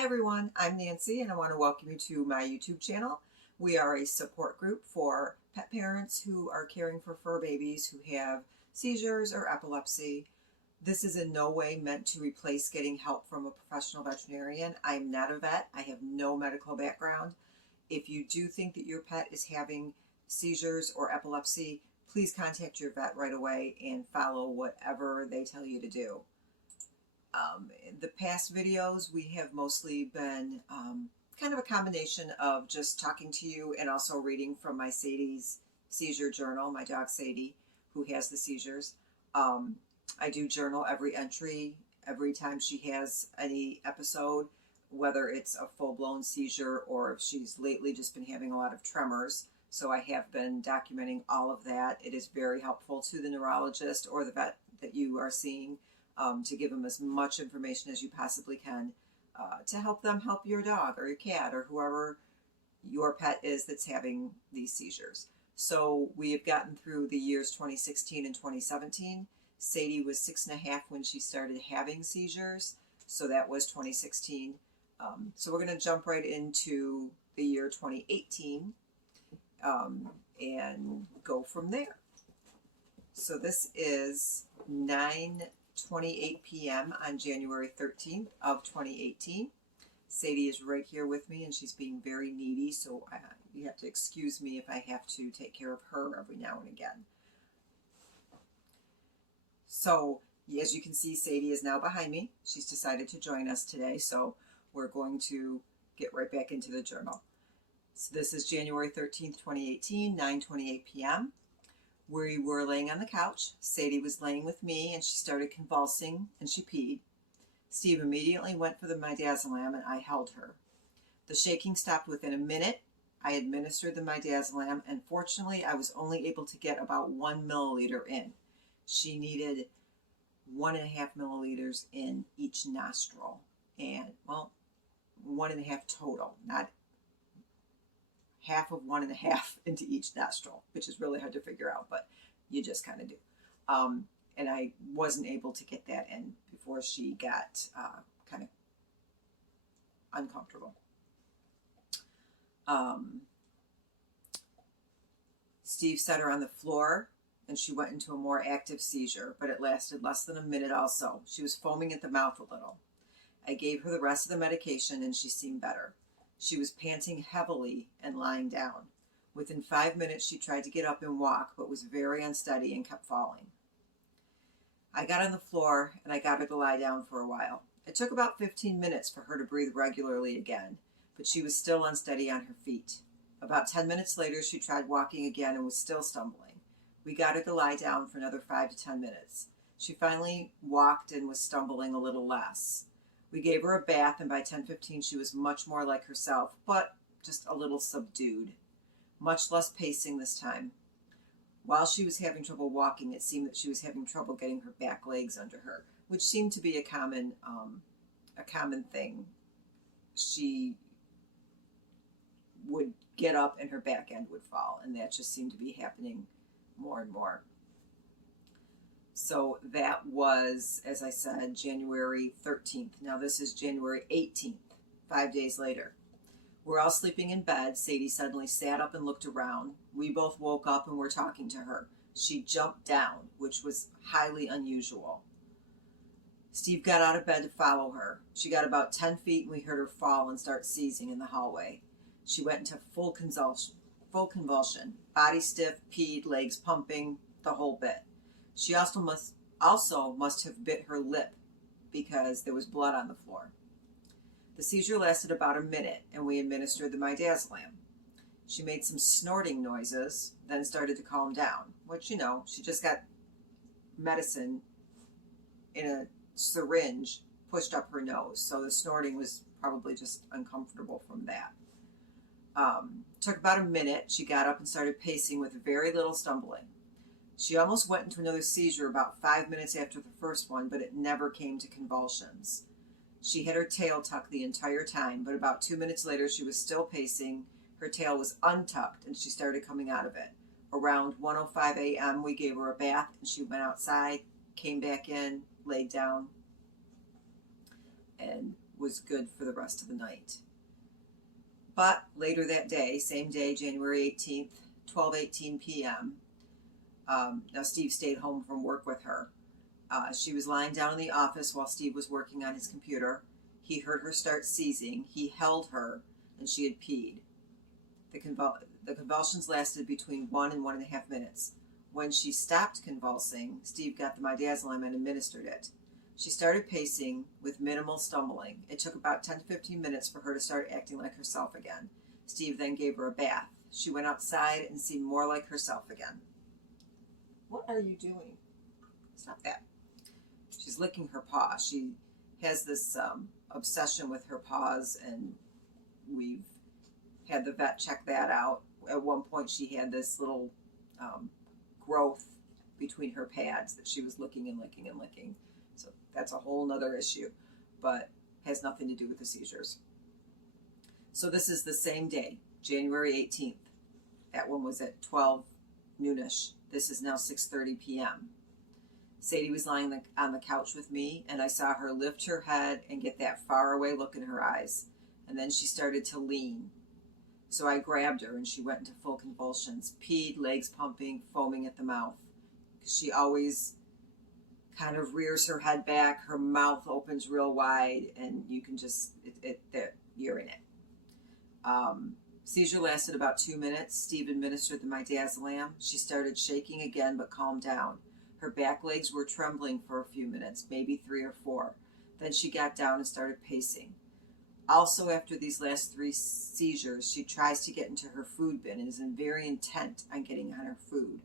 Hi everyone, I'm Nancy and I want to welcome you to my YouTube channel. We are a support group for pet parents who are caring for fur babies who have seizures or epilepsy. This is in no way meant to replace getting help from a professional veterinarian. I'm not a vet. I have no medical background. If you do think that your pet is having seizures or epilepsy, please contact your vet right away and follow whatever they tell you to do. In the past videos, we have mostly been kind of a combination of just talking to you and also reading from my Sadie's seizure journal, my dog Sadie, who has the seizures. I do journal every entry, every time she has any episode, whether it's a full-blown seizure or if she's lately just been having a lot of tremors. So I have been documenting all of that. It is very helpful to the neurologist or the vet that you are seeing. To give them as much information as you possibly can to help them help your dog or your cat or whoever your pet is that's having these seizures. So we have gotten through the years 2016 and 2017. Sadie was 6.5 when she started having seizures, so that was 2016. So we're going to jump right into the year 2018 and go from there. So this is 9:28 p.m. on January 13th of 2018. Sadie is right here with me and she's being very needy, so you have to excuse me if I have to take care of her every now and again. So as you can see, Sadie is now behind me. She's decided to join us today, so we're going to get right back into the journal. So this is January 13th, 2018, 9:28 p.m. We were laying on the couch. Sadie was laying with me and she started convulsing and she peed. Steve immediately went for the midazolam and I held her. The shaking stopped within a minute. I administered the midazolam and fortunately I was only able to get about 1 milliliter in. She needed 1.5 milliliters in each nostril and, well, 1.5 total, not half of 1.5 into each nostril, which is really hard to figure out, but you just kind of do. And I wasn't able to get that in before she got kind of uncomfortable. Steve set her on the floor and she went into a more active seizure, but it lasted less than a minute also. She was foaming at the mouth a little. I gave her the rest of the medication and she seemed better. She was panting heavily and lying down. Within 5 minutes, she tried to get up and walk, but was very unsteady and kept falling. I got on the floor and I got her to lie down for a while. It took about 15 minutes for her to breathe regularly again, but she was still unsteady on her feet. About 10 minutes later, she tried walking again and was still stumbling. We got her to lie down for another 5 to 10 minutes. She finally walked and was stumbling a little less. We gave her a bath, and by 10:15 she was much more like herself, but just a little subdued. Much less pacing this time. While she was having trouble walking, it seemed that she was having trouble getting her back legs under her, which seemed to be a common thing. She would get up and her back end would fall, and that just seemed to be happening more and more. So that was, as I said, January 13th. Now this is January 18th, 5 days later. We're all sleeping in bed. Sadie suddenly sat up and looked around. We both woke up and were talking to her. She jumped down, which was highly unusual. Steve got out of bed to follow her. She got about 10 feet and we heard her fall and start seizing in the hallway. She went into full convulsion, body stiff, peed, legs pumping, the whole bit. She also must have bit her lip because there was blood on the floor. The seizure lasted about a minute and we administered the midazolam. She made some snorting noises, then started to calm down, which, you know, she just got medicine in a syringe pushed up her nose. So the snorting was probably just uncomfortable from that. Took about a minute. She got up and started pacing with very little stumbling. She almost went into another seizure about 5 minutes after the first one, but it never came to convulsions. She had her tail tucked the entire time, but about 2 minutes later, she was still pacing. Her tail was untucked, and she started coming out of it. Around 1:05 a.m., we gave her a bath, and she went outside, came back in, laid down, and was good for the rest of the night. But later that day, same day, January 18th, 12:18 p.m., now Steve stayed home from work with her. She was lying down in the office while Steve was working on his computer. He heard her start seizing. He held her, and she had peed. The convulsions lasted between 1 and 1.5 minutes. When she stopped convulsing, Steve got the midazolam and administered it. She started pacing with minimal stumbling. It took about 10 to 15 minutes for her to start acting like herself again. Steve then gave her a bath. She went outside and seemed more like herself again. What are you doing? Stop that. She's licking her paw. She has this obsession with her paws, and we've had the vet check that out. At one point, she had this little growth between her pads that she was licking and licking and licking. So that's a whole nother issue, but has nothing to do with the seizures. So this is the same day, January 18th. That one was at 12 noonish. This is now 6:30 p.m. Sadie was lying on the couch with me, and I saw her lift her head and get that faraway look in her eyes. And then she started to lean. So I grabbed her, and she went into full convulsions, peed, legs pumping, foaming at the mouth. She always kind of rears her head back, her mouth opens real wide, and you can just, you're in it. Seizure lasted about 2 minutes. Steve administered the midazolam. She started shaking again, but calmed down. Her back legs were trembling for a few minutes, maybe 3 or 4. Then she got down and started pacing. Also, after these last 3 seizures, she tries to get into her food bin and is very intent on getting on her food.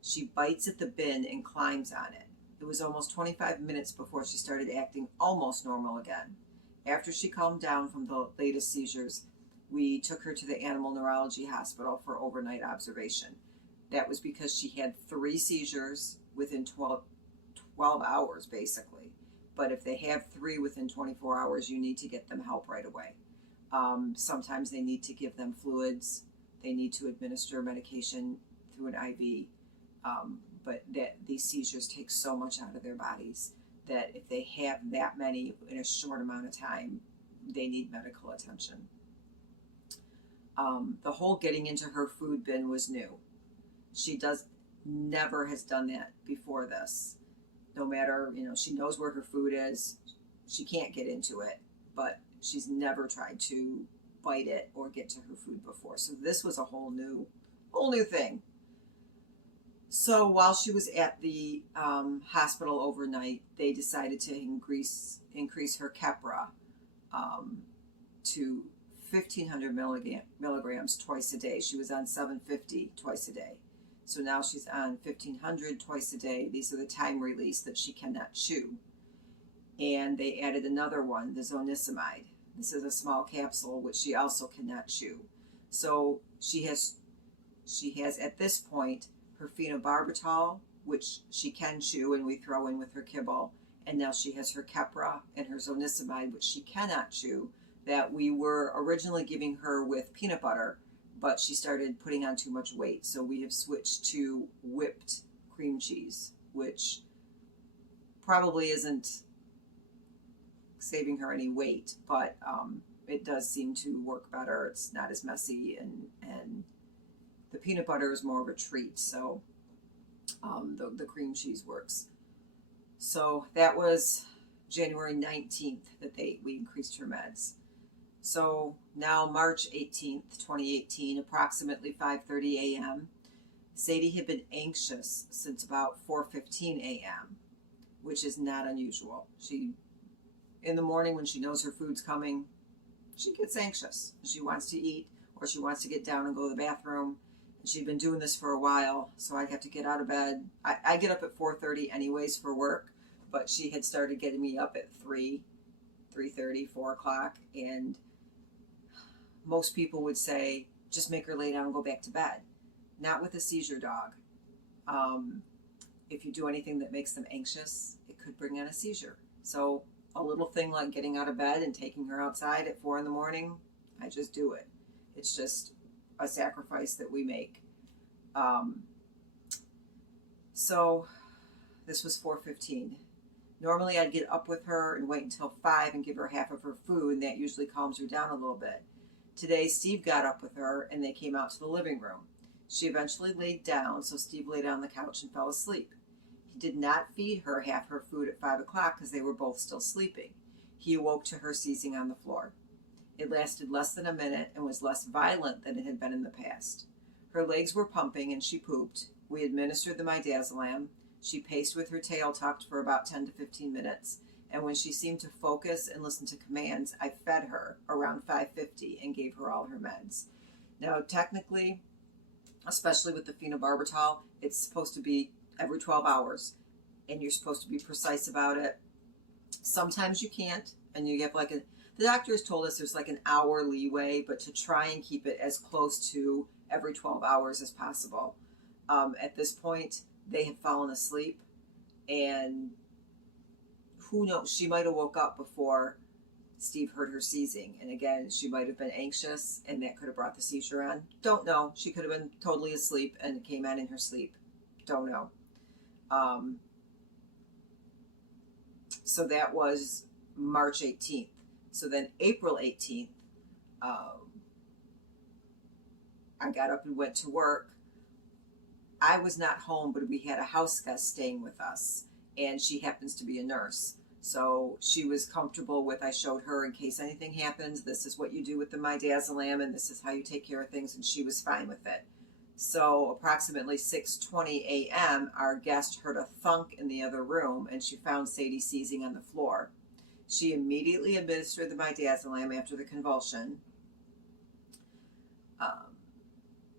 She bites at the bin and climbs on it. It was almost 25 minutes before she started acting almost normal again. After she calmed down from the latest seizures, we took her to the animal neurology hospital for overnight observation. That was because she had 3 seizures within 12 hours, basically. But if they have 3 within 24 hours, you need to get them help right away. Sometimes they need to give them fluids. They need to administer medication through an IV. But these seizures take so much out of their bodies that if they have that many in a short amount of time, they need medical attention. The whole getting into her food bin was new. She never has done that before this. No matter, she knows where her food is. She can't get into it, but she's never tried to bite it or get to her food before. So this was a whole new thing. So while she was at the hospital overnight, they decided to increase her Keppra to 1,500 milligrams twice a day. She was on 750 twice a day. So now she's on 1,500 twice a day. These are the time release that she cannot chew. And they added another one, the zonisamide. This is a small capsule, which she also cannot chew. So she has at this point her phenobarbital, which she can chew and we throw in with her kibble. And now she has her Keppra and her zonisamide, which she cannot chew, that we were originally giving her with peanut butter, but she started putting on too much weight. So we have switched to whipped cream cheese, which probably isn't saving her any weight, but it does seem to work better. It's not as messy, and the peanut butter is more of a treat, so the cream cheese works. So that was January 19th that we increased her meds. So now March 18th, 2018, approximately 5:30 a.m., Sadie had been anxious since about 4:15 a.m., which is not unusual. In the morning when she knows her food's coming, she gets anxious. She wants to eat, or she wants to get down and go to the bathroom. And she'd been doing this for a while, so I'd have to get out of bed. I get up at 4:30 anyways for work, but she had started getting me up at 3:30, 4 o'clock, and most people would say, just make her lay down and go back to bed. Not with a seizure dog. If you do anything that makes them anxious, it could bring on a seizure. So a little thing like getting out of bed and taking her outside at 4 in the morning, I just do it. It's just a sacrifice that we make. So this was 4:15. Normally I'd get up with her and wait until 5 and give her half of her food, and that usually calms her down a little bit. Today Steve got up with her and they came out to the living room. She eventually laid down, so Steve laid on the couch and fell asleep. He did not feed her half her food at 5 o'clock because they were both still sleeping. He awoke to her seizing on the floor. It lasted less than a minute and was less violent than it had been in the past. Her legs were pumping and she pooped. We administered the midazolam. She paced with her tail tucked for about 10 to 15 minutes. And when she seemed to focus and listen to commands, I fed her around 5:50 and gave her all her meds. Now, technically, especially with the phenobarbital, it's supposed to be every 12 hours. And you're supposed to be precise about it. Sometimes you can't, and you get the doctor has told us there's like an hour leeway, but to try and keep it as close to every 12 hours as possible. At this point, they had fallen asleep, and who knows, she might have woke up before Steve heard her seizing. And again, she might have been anxious, and that could have brought the seizure on. Don't know. She could have been totally asleep and came in her sleep. Don't know. So that was March 18th. So then April 18th, I got up and went to work. I was not home, but we had a house guest staying with us, and she happens to be a nurse. So she was comfortable with, I showed her in case anything happens, this is what you do with the midazolam, and this is how you take care of things, and she was fine with it. So approximately 6:20 a.m., our guest heard a thunk in the other room, and she found Sadie seizing on the floor. She immediately administered the midazolam after the convulsion.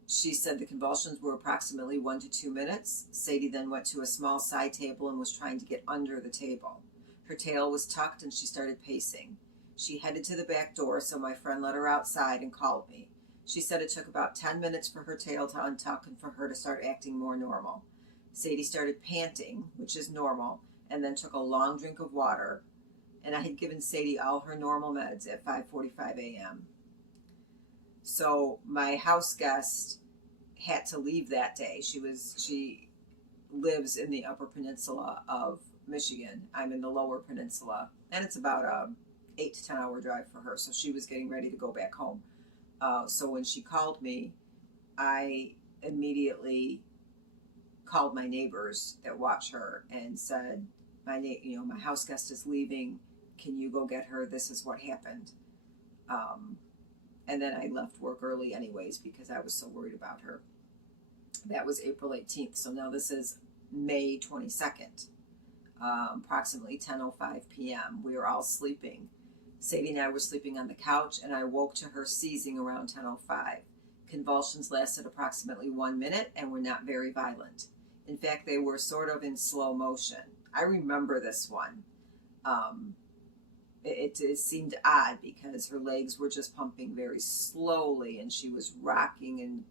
She said the convulsions were approximately 1 to 2 minutes. Sadie then went to a small side table and was trying to get under the table. Her tail was tucked and she started pacing. She headed to the back door, so my friend let her outside and called me. She said it took about 10 minutes for her tail to untuck and for her to start acting more normal. Sadie started panting, which is normal, and then took a long drink of water. And I had given Sadie all her normal meds at 5:45 a.m. So my house guest had to leave that day. She lives in the Upper Peninsula of Michigan. I'm in the Lower Peninsula, and it's about a 8 to 10 hour drive for her. So she was getting ready to go back home. So when she called me, I immediately called my neighbors that watch her and said, my house guest is leaving. Can you go get her? This is what happened. And then I left work early anyways because I was so worried about her. That was April 18th. So now this is May 22nd, approximately 10:05 p.m. We were all sleeping. Sadie and I were sleeping on the couch, and I woke to her seizing around 10:05. Convulsions lasted approximately 1 minute and were not very violent. In fact, they were sort of in slow motion. I remember this one. It seemed odd because her legs were just pumping very slowly, and she was rocking and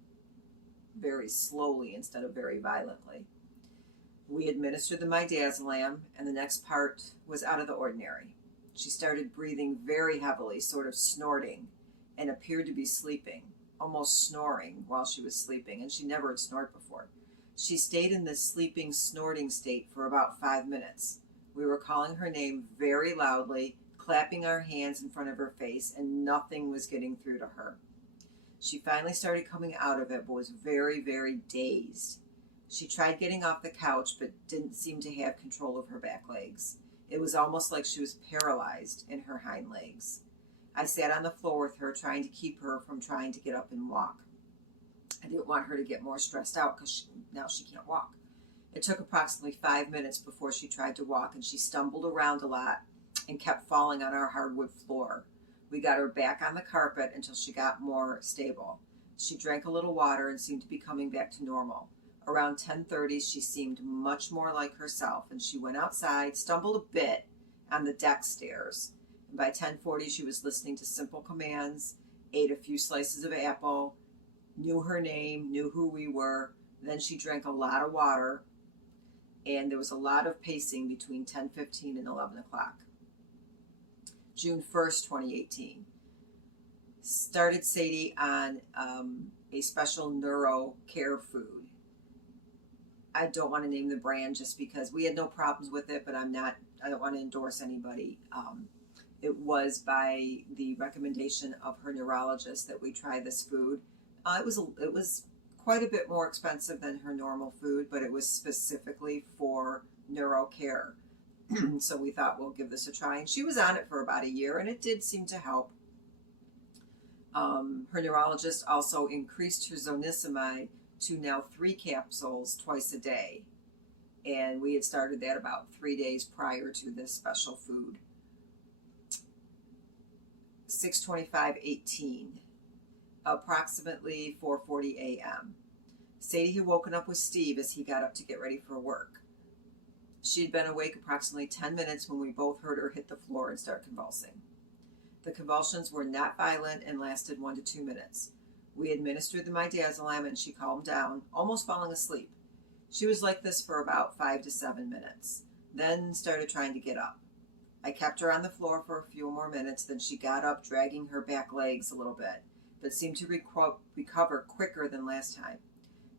very slowly instead of very violently. We administered the midazolam, and the next part was out of the ordinary. She started breathing very heavily, sort of snorting, and appeared to be sleeping, almost snoring while she was sleeping, and she never had snored before. She stayed in this sleeping, snorting state for about 5 minutes. We were calling her name very loudly, clapping our hands in front of her face, and nothing was getting through to her. She finally started coming out of it, but was very, very dazed. She tried getting off the couch, but didn't seem to have control of her back legs. It was almost like she was paralyzed in her hind legs. I sat on the floor with her, trying to keep her from trying to get up and walk. I didn't want her to get more stressed out because now she can't walk. It took approximately 5 minutes before she tried to walk, and she stumbled around a lot and kept falling on our hardwood floor. We got her back on the carpet until she got more stable. She drank a little water and seemed to be coming back to normal. Around 10:30, she seemed much more like herself, and she went outside, stumbled a bit on the deck stairs. And by 10:40, she was listening to simple commands, ate a few slices of apple, knew her name, knew who we were. Then she drank a lot of water, and there was a lot of pacing between 10:15 and 11 o'clock. June 1st, 2018. Started Sadie on a special neuro care food. I don't want to name the brand just because we had no problems with it, but I'm not don't want to endorse anybody. It was by the recommendation of her neurologist that we try this food. It was quite a bit more expensive than her normal food, but it was specifically for neuro care. So we thought we'll give this a try. And she was on it for about a year, and it did seem to help. Her neurologist also increased her zonisamide to now 3 capsules twice a day. And we had started that about 3 days prior to this special food. 6:25:18, approximately 4:40 a.m. Sadie had woken up with Steve as he got up to get ready for work. She had been awake approximately 10 minutes when we both heard her hit the floor and start convulsing. The convulsions were not violent and lasted 1 to 2 minutes. We administered the midazolam and she calmed down, almost falling asleep. She was like this for about 5 to 7 minutes, then started trying to get up. I kept her on the floor for a few more minutes, then she got up, dragging her back legs a little bit, but seemed to recover quicker than last time.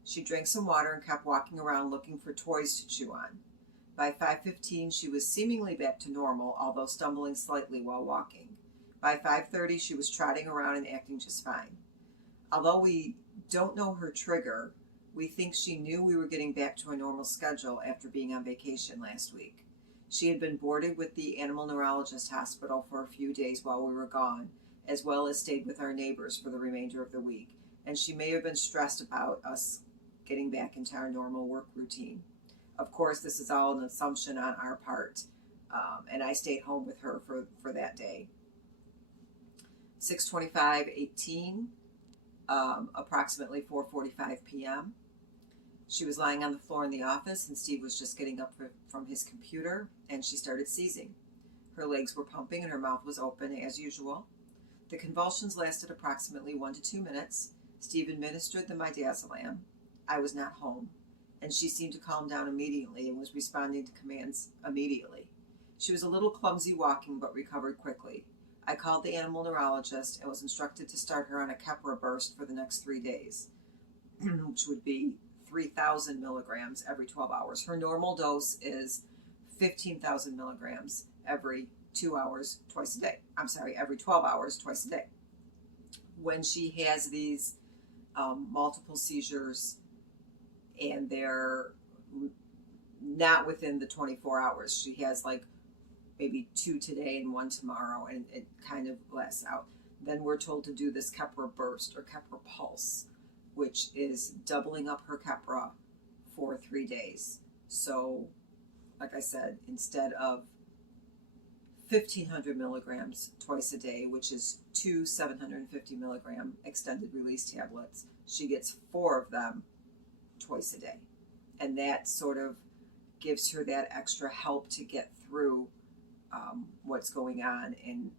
She drank some water and kept walking around looking for toys to chew on. By 5:15, she was seemingly back to normal, although stumbling slightly while walking. By 5:30, she was trotting around and acting just fine. Although we don't know her trigger, we think she knew we were getting back to a normal schedule after being on vacation last week. She had been boarded with the animal neurologist hospital for a few days while we were gone, as well as stayed with our neighbors for the remainder of the week, and she may have been stressed about us getting back into our normal work routine. Of course, this is all an assumption on our part, and I stayed home with her for that day. 6:25:18, approximately 4:45 p.m. She was lying on the floor in the office, and Steve was just getting up from his computer, and she started seizing. Her legs were pumping, and her mouth was open, as usual. The convulsions lasted approximately 1 to 2 minutes. Steve administered the midazolam. I was not home, and she seemed to calm down immediately and was responding to commands immediately. She was a little clumsy walking, but recovered quickly. I called the animal neurologist and was instructed to start her on a Keppra burst for the next 3 days, which would be 3,000 milligrams every 12 hours. Her normal dose is 15,000 milligrams every 2 hours, twice a day. Every 12 hours, twice a day. When she has these multiple seizures and they're not within the 24 hours, she has like maybe 2 today and 1 tomorrow, and it kind of lasts out. Then we're told to do this Keppra burst or Keppra pulse, which is doubling up her Keppra for 3 days. So, like I said, instead of 1,500 milligrams twice a day, which is 2 750 milligram extended release tablets, she gets 4 of them twice a day. And that sort of gives her that extra help to get through what's going on, and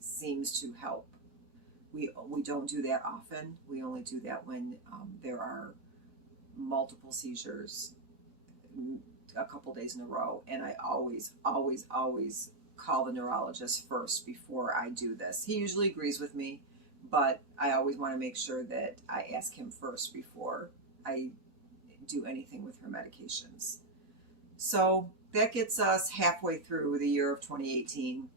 seems to help. We don't do that often. We only do that when there are multiple seizures a couple days in a row. And I always call the neurologist first before I do this. He usually agrees with me, but I always want to make sure that I ask him first before I do anything with her medications. So that gets us halfway through the year of 2018.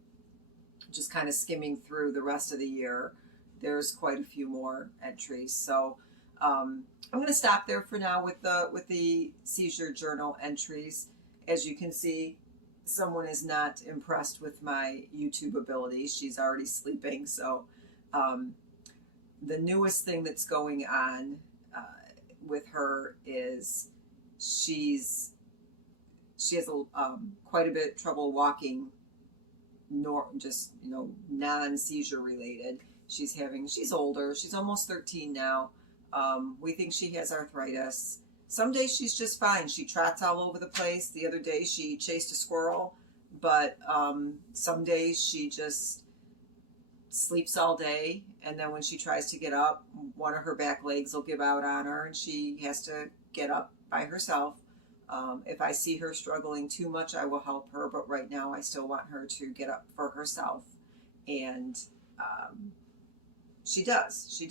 Just kind of skimming through the rest of the year. There's quite a few more entries. So I'm going to stop there for now with the seizure journal entries. As you can see, someone is not impressed with my YouTube ability. She's already sleeping. So the newest thing that's going on with her is she has quite a bit of trouble walking, non-seizure related. She's older. She's almost 13 now. We think she has arthritis. Some days she's just fine. She trots all over the place. The other day she chased a squirrel, but some days she just sleeps all day, and then when she tries to get up, one of her back legs will give out on her, and she has to get up by herself. If I see her struggling too much, I will help her, but right now I still want her to get up for herself, and she does.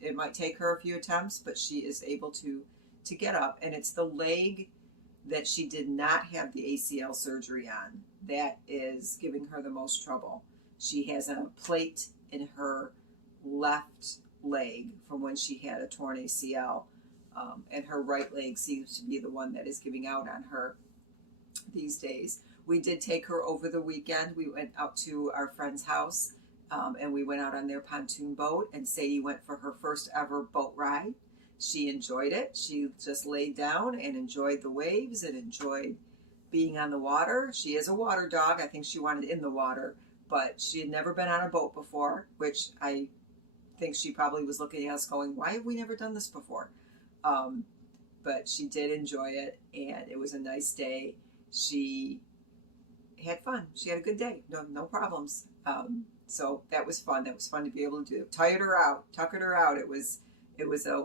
It might take her a few attempts, but she is able to get up, and it's the leg that she did not have the ACL surgery on. That is giving her the most trouble. She has a plate in her left leg from when she had a torn ACL, and her right leg seems to be the one that is giving out on her these days. We did take her over the weekend. We went out to our friend's house, and we went out on their pontoon boat, and Sadie went for her first ever boat ride. She enjoyed it. She just laid down and enjoyed the waves and enjoyed being on the water. She is a water dog. I think she wanted in the water, but she had never been on a boat before, which I think she probably was looking at us going, why have we never done this before? But she did enjoy it, and it was a nice day. She had fun. She had a good day. No problems. So that was fun. That was fun to be able to do. Tuckered her out. It was a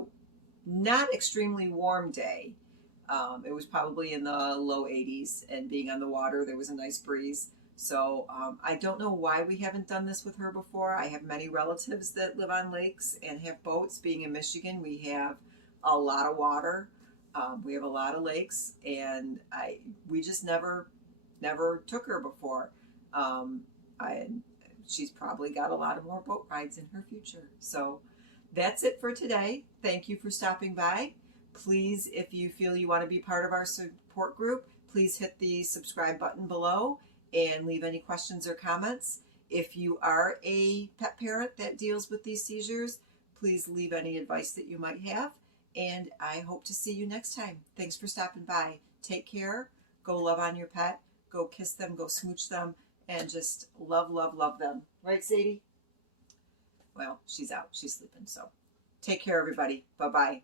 not extremely warm day. It was probably in the low 80s, and being on the water, there was a nice breeze. So I don't know why we haven't done this with her before. I have many relatives that live on lakes and have boats. Being in Michigan, we have a lot of water. We have a lot of lakes, and we just never took her before. She's probably got a lot of more boat rides in her future. So that's it for today. Thank you for stopping by. Please, if you feel you want to be part of our support group, please hit the subscribe button below and leave any questions or comments. If you are a pet parent that deals with these seizures, please leave any advice that you might have. And I hope to see you next time. Thanks for stopping by. Take care. Go love on your pet. Go kiss them. Go smooch them. And just love, love, love them. Right, Sadie? Well, she's out. She's sleeping. So take care, everybody. Bye-bye.